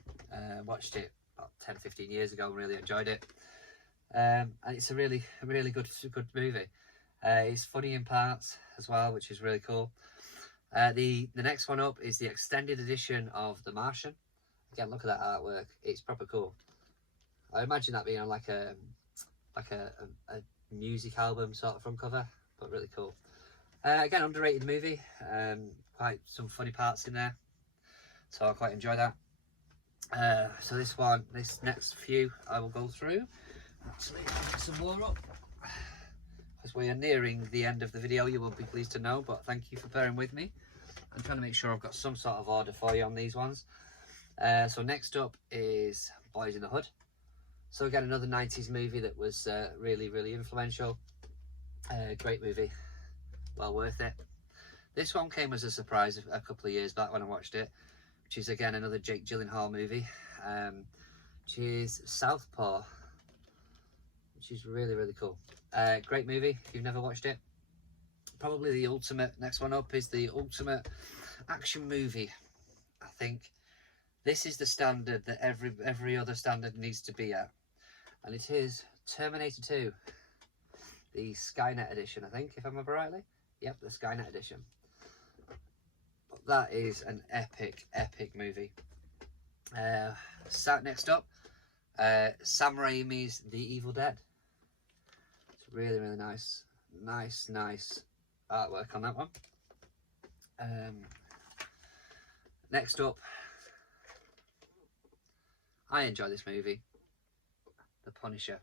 Watched it about 10-15 years ago and really enjoyed it. And it's a really good movie. It's funny in parts as well, which is really cool. The next one up is the extended edition of The Martian. Again, look at that artwork. It's proper cool. I imagine that being on like a music album sort of front cover, but really cool. Again, underrated movie. Quite some funny parts in there, so I quite enjoy that. So this next few I will go through. Actually, put some more up as we are nearing the end of the video, you will be pleased to know, but thank you for bearing with me. I'm trying to make sure I've got some sort of order for you on these ones. So next up is Boys in the Hood. So again, another 90s movie that was really, really influential. Great movie, well worth it. This one came as a surprise a couple of years back when I watched it, which is again another Jake Gyllenhaal movie, which is Southpaw, which is really, really cool. Great movie if you've never watched it. Probably the ultimate, next one up is the ultimate action movie. I think this is the standard that every other standard needs to be at, and it is Terminator 2, the Skynet edition, I think, if I remember rightly. Yep, the Skynet edition. But that is an epic, epic movie. Next up, Sam Raimi's The Evil Dead. It's really, really nice artwork on that one. Next up, I enjoy this movie, The Punisher.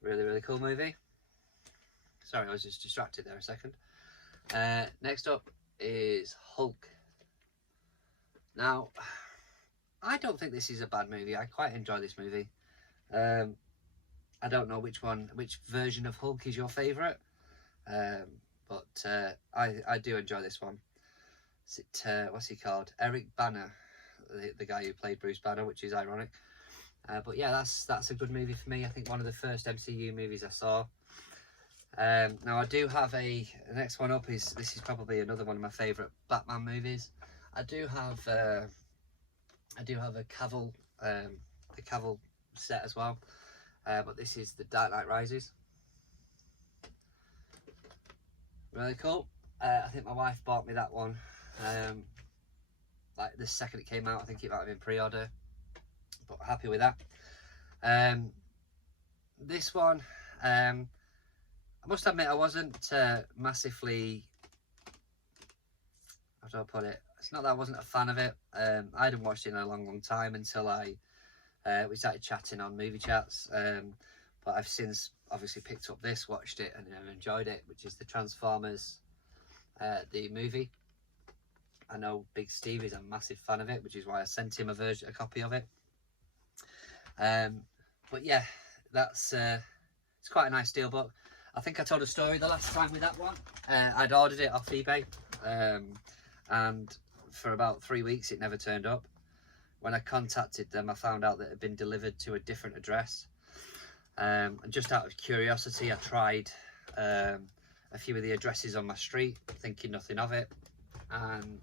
Really, really cool movie. Sorry, I was just distracted there a second. Next up is Hulk. Now, I don't think this is a bad movie. I quite enjoy this movie. I don't know which version of Hulk is your favourite, but I do enjoy this one. Is it, what's he called? Eric Bana, the guy who played Bruce Banner, which is ironic. But yeah, that's a good movie for me. I think one of the first MCU movies I saw. Now I do have the next one up this is probably another one of my favourite Batman movies. I do have a Cavill, the Cavill set as well. But this is The Dark Knight Rises. Really cool. I think my wife bought me that one. Like the second it came out. I think it might have been pre-order. But happy with that. This one, I must admit I wasn't massively, how do I put it? It's not that I wasn't a fan of it. I hadn't watched it in a long time until we started chatting on movie chats. But I've since obviously picked up this, watched it, and enjoyed it, which is the Transformers, the movie. I know Big Steve is a massive fan of it, which is why I sent him a copy of it. But yeah, it's quite a nice steelbook. I think I told a story the last time with that one. I'd ordered it off eBay, and for about 3 weeks it never turned up. When I contacted them, I found out that it had been delivered to a different address. And just out of curiosity, I tried a few of the addresses on my street, thinking nothing of it, and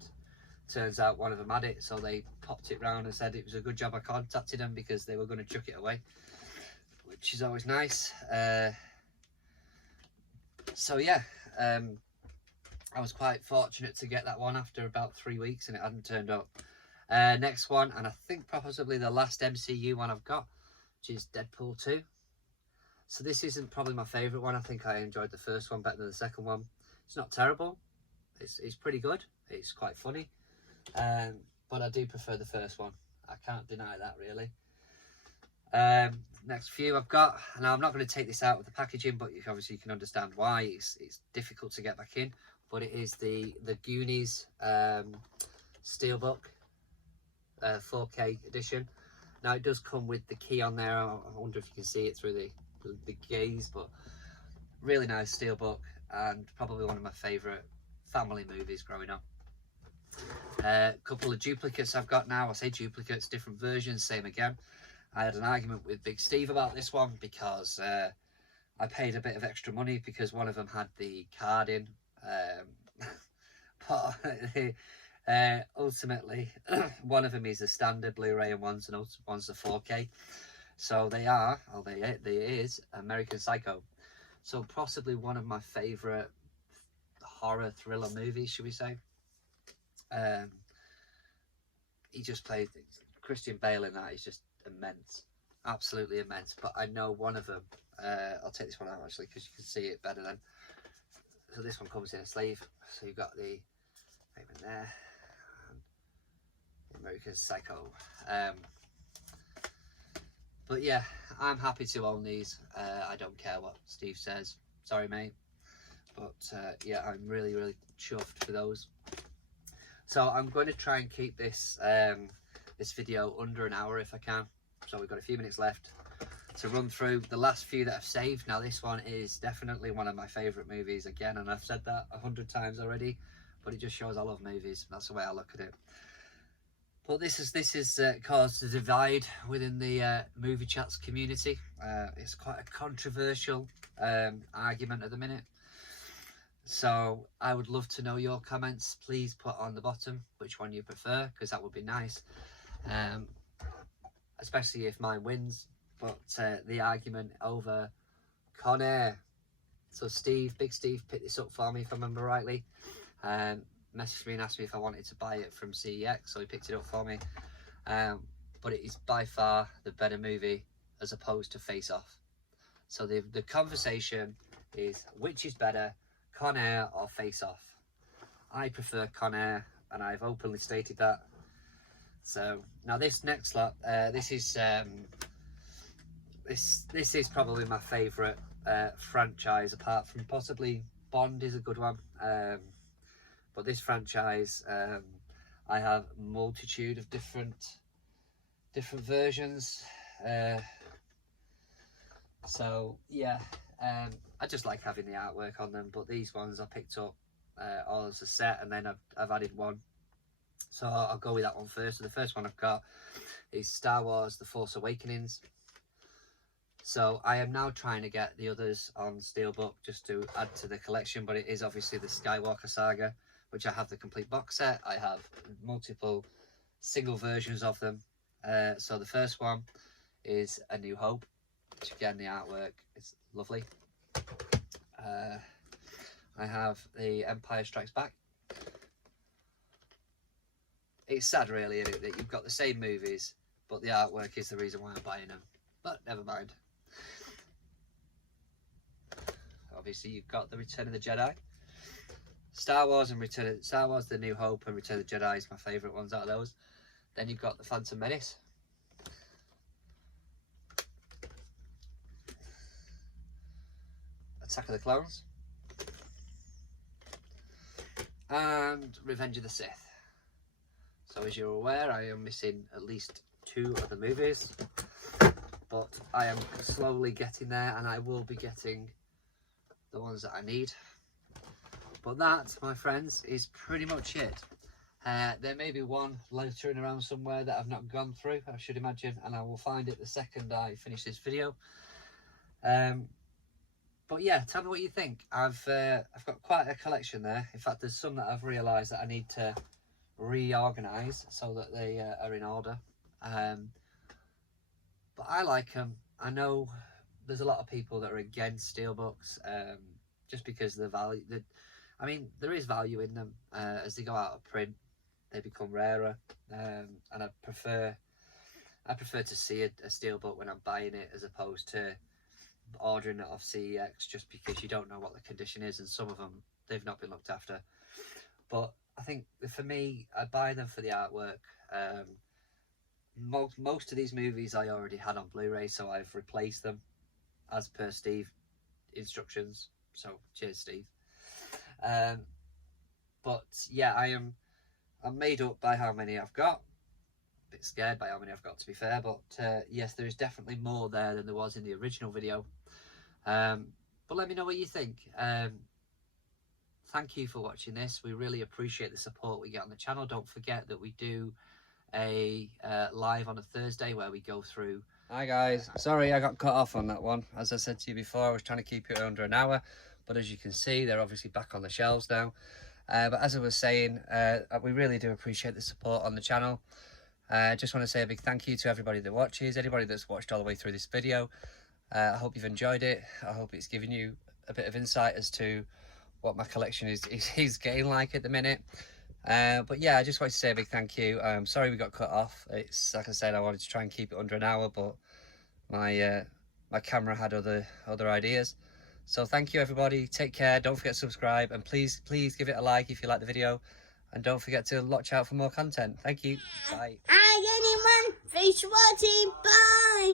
turns out one of them had it, so they popped it round and said it was a good job I contacted them because they were going to chuck it away, which is always nice. So yeah, I was quite fortunate to get that one after about 3 weeks, and it hadn't turned up. Next one, and I think possibly the last MCU one I've got, which is Deadpool 2. So this isn't probably my favourite one. I think I enjoyed the first one better than the second one. It's not terrible. It's pretty good. It's quite funny. But I do prefer the first one. I can't deny that, really. Next few I've got, now I'm not going to take this out of the packaging, but obviously you can understand why. It's difficult to get back in, but it is the Goonies Steelbook 4K edition. Now it does come with the key on there. I wonder if you can see it through the gaze, but really nice steelbook, and probably one of my favourite family movies growing up. A couple of duplicates I've got now. I say duplicates, different versions, same again. I had an argument with Big Steve about this one because I paid a bit of extra money because one of them had the card in, but ultimately one of them is a standard Blu-ray and one's the 4K. So they is American Psycho. So possibly one of my favourite horror thriller movies, should we say. He just played Christian Bale in that. He's just immense, absolutely immense. But I know one of them, I'll take this one out actually because you can see it better then. So this one comes in a sleeve, so you've got the payment there, and American Psycho. But yeah, I'm happy to own these. I don't care what Steve says, sorry mate, but yeah, I'm really chuffed for those. So I'm going to try and keep this this video under an hour if I can. So we've got a few minutes left to run through the last few that I've saved. Now this one is definitely one of my favourite movies again, and I've said that 100 times already, but it just shows I love movies. That's the way I look at it. But this is caused a divide within the movie chats community. It's quite a controversial argument at the minute. So I would love to know your comments. Please put on the bottom which one you prefer, because that would be nice. Especially if mine wins. But the argument over Conair. So Steve, Big Steve, picked this up for me if I remember rightly. Messaged me and asked me if I wanted to buy it from CEX, so he picked it up for me. But it is by far the better movie as opposed to Face Off. So the conversation is, which is better, Conair or Face Off? I prefer Conair, and I've openly stated that. So now this next lot, this is probably my favourite franchise, apart from possibly Bond is a good one. But this franchise, I have a multitude of different versions. So yeah, I just like having the artwork on them. But these ones I picked up all as a set, and then I've added one. So I'll go with that one first. So the first one I've got is Star Wars: The Force Awakens. So I am now trying to get the others on Steelbook just to add to the collection, but it is obviously the Skywalker saga, which I have the complete box set. I have multiple single versions of them. So the first one is A New Hope, which again, the artwork is lovely. I have the Empire Strikes Back. It's sad really, isn't it, that you've got the same movies, but the artwork is the reason why I'm buying them. But never mind. Obviously you've got the Return of the Jedi. Star Wars The New Hope and Return of the Jedi is my favourite ones out of those. Then you've got the Phantom Menace. Attack of the Clones. And Revenge of the Sith. So as you're aware, I am missing at least 2 of the movies. But I am slowly getting there, and I will be getting the ones that I need. But that, my friends, is pretty much it. There may be one littering around somewhere that I've not gone through, I should imagine, and I will find it the second I finish this video. But yeah, tell me what you think. I've got quite a collection there. In fact, there's some that I've realised that I need to reorganise so that they are in order. But I like them. I know there's a lot of people that are against steelbooks, just because of the value. I mean, there is value in them. As they go out of print, they become rarer, and I prefer to see a steelbook when I'm buying it, as opposed to ordering it off CEX, just because you don't know what the condition is, and some of them, they've not been looked after. But I think for me, I buy them for the artwork. Most of these movies I already had on Blu-ray, so I've replaced them as per Steve instructions. So cheers, Steve. But yeah, I'm made up by how many I've got. A bit scared by how many I've got, to be fair, but yes, there is definitely more there than there was in the original video. But let me know what you think. Thank you for watching this. We really appreciate the support we get on the channel. Don't forget that we do a live on a Thursday where we go through. Hi guys, sorry I got cut off on that one. As I said to you before, I was trying to keep it under an hour, but as you can see, they're obviously back on the shelves now. But as I was saying, we really do appreciate the support on the channel. Just want to say a big thank you to everybody that watches, anybody that's watched all the way through this video. I hope you've enjoyed it. I hope it's given you a bit of insight as to what my collection is getting like at the minute. But yeah, I just wanted to say a big thank you. I'm sorry we got cut off. It's like I said, I wanted to try and keep it under an hour, but my my camera had other ideas. So thank you everybody, take care, don't forget to subscribe, and please give it a like if you like the video, and don't forget to watch out for more content. Thank you, bye. Hi anyone, thanks for watching, bye.